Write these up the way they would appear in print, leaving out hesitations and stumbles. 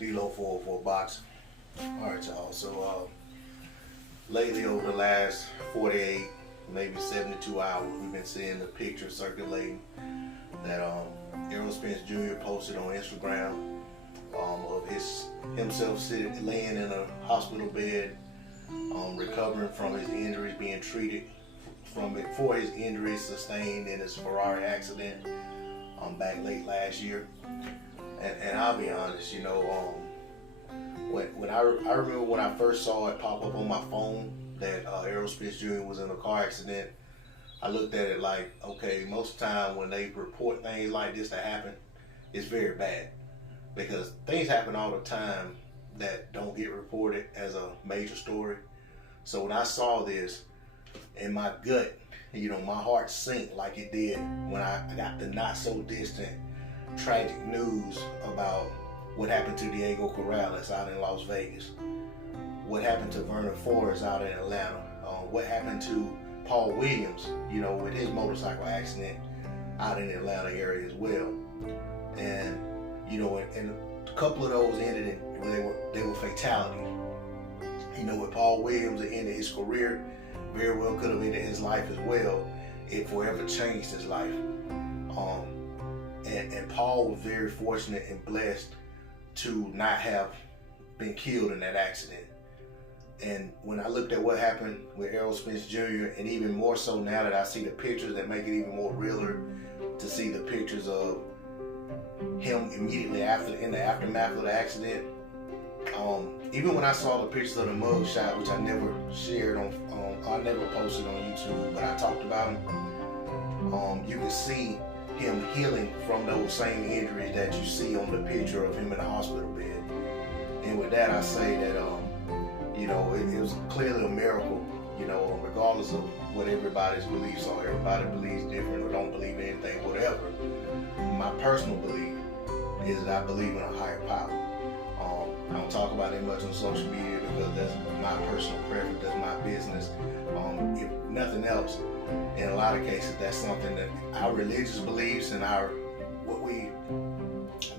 D-Lo 404 Boxing. Alright, y'all. So, lately, over the last 48, maybe 72 hours, we've been seeing the picture circulating that Errol Spence Jr. posted on Instagram of himself laying in a hospital bed, recovering from his injuries, being treated for his injuries sustained in his Ferrari accident back late last year. And I'll be honest, you know, when I remember when I first saw it pop up on my phone that Errol Spence Jr. was in a car accident, I looked at it like, okay, most of the time when they report things like this that happen, it's very bad. Because things happen all the time that don't get reported as a major story. So when I saw this, in my gut, you know, my heart sank like it did when I got the not so distant tragic news about what happened to Diego Corrales out in Las Vegas, what happened to Vernon Forrest out in Atlanta, what happened to Paul Williams, you know, with his motorcycle accident out in the Atlanta area as well. And you know, and a couple of those ended in they were fatalities. You know, with Paul Williams, it ended his career. Very well could have ended his life as well. It forever changed his life. And Paul was very fortunate and blessed to not have been killed in that accident. And when I looked at what happened with Errol Spence Jr., and even more so now that I see the pictures that make it even more realer, to see the pictures of him immediately after, in the aftermath of the accident. Even when I saw the pictures of the mug shot, which I never shared I never posted on YouTube, but I talked about him. You can see him healing from those same injuries that you see on the picture of him in the hospital bed. And with that, I say that you know, it was clearly a miracle. You know, regardless of what everybody's beliefs are, everybody believes different or don't believe in anything, whatever. My personal belief is that I believe in a higher power. I don't talk about it much on social media because that's my personal preference, that's my business. If nothing else, in a lot of cases, that's something that our religious beliefs and what we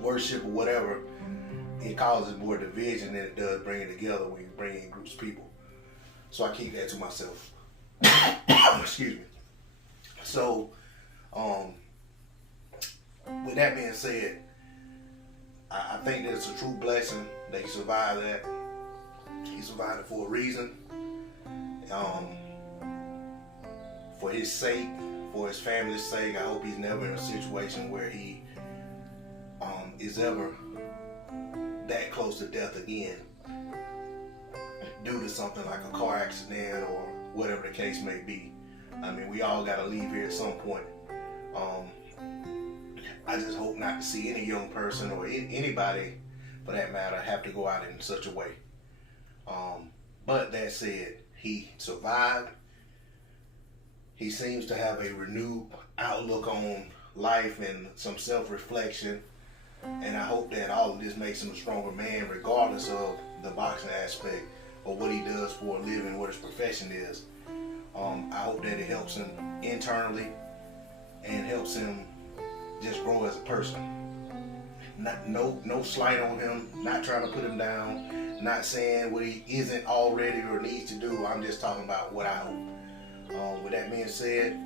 worship or whatever, it causes more division than it does bringing together when you bring in groups of people. So I keep that to myself. Excuse me. So, with that being said, I think that it's a true blessing that he survived that. He survived it for a reason. For his sake, for his family's sake, I hope he's never in a situation where he is ever that close to death again due to something like a car accident or whatever the case may be. I mean, we all got to leave here at some point. I just hope not to see any young person or anybody, for that matter, have to go out in such a way. But that said, he survived. He seems to have a renewed outlook on life and some self-reflection. And I hope that all of this makes him a stronger man, regardless of the boxing aspect or what he does for a living, what his profession is. I hope that it helps him internally and helps him just grow as a person. No slight on him, not trying to put him down, not saying what he isn't already or needs to do. I'm just talking about what I hope. With that being said,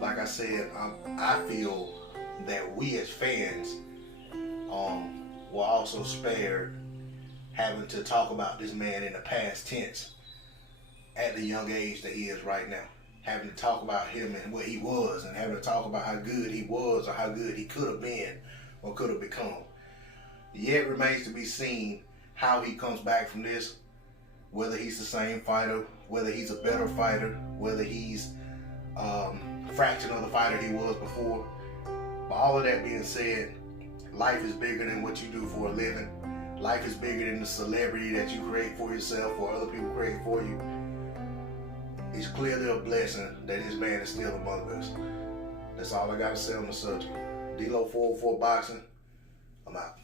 like I said, I feel that we as fans were also spared having to talk about this man in the past tense at the young age that he is right now. Having to talk about him and what he was, and having to talk about how good he was or how good he could have been or could have become. Yet remains to be seen how he comes back from this, whether he's the same fighter, whether he's a better fighter, whether he's a fraction of the fighter he was before. But all of that being said, life is bigger than what you do for a living. Life is bigger than the celebrity that you create for yourself or other people create for you. It's clearly a blessing that this man is still among us. That's all I got to say on the subject. D-Lo 404 Boxing, I'm out.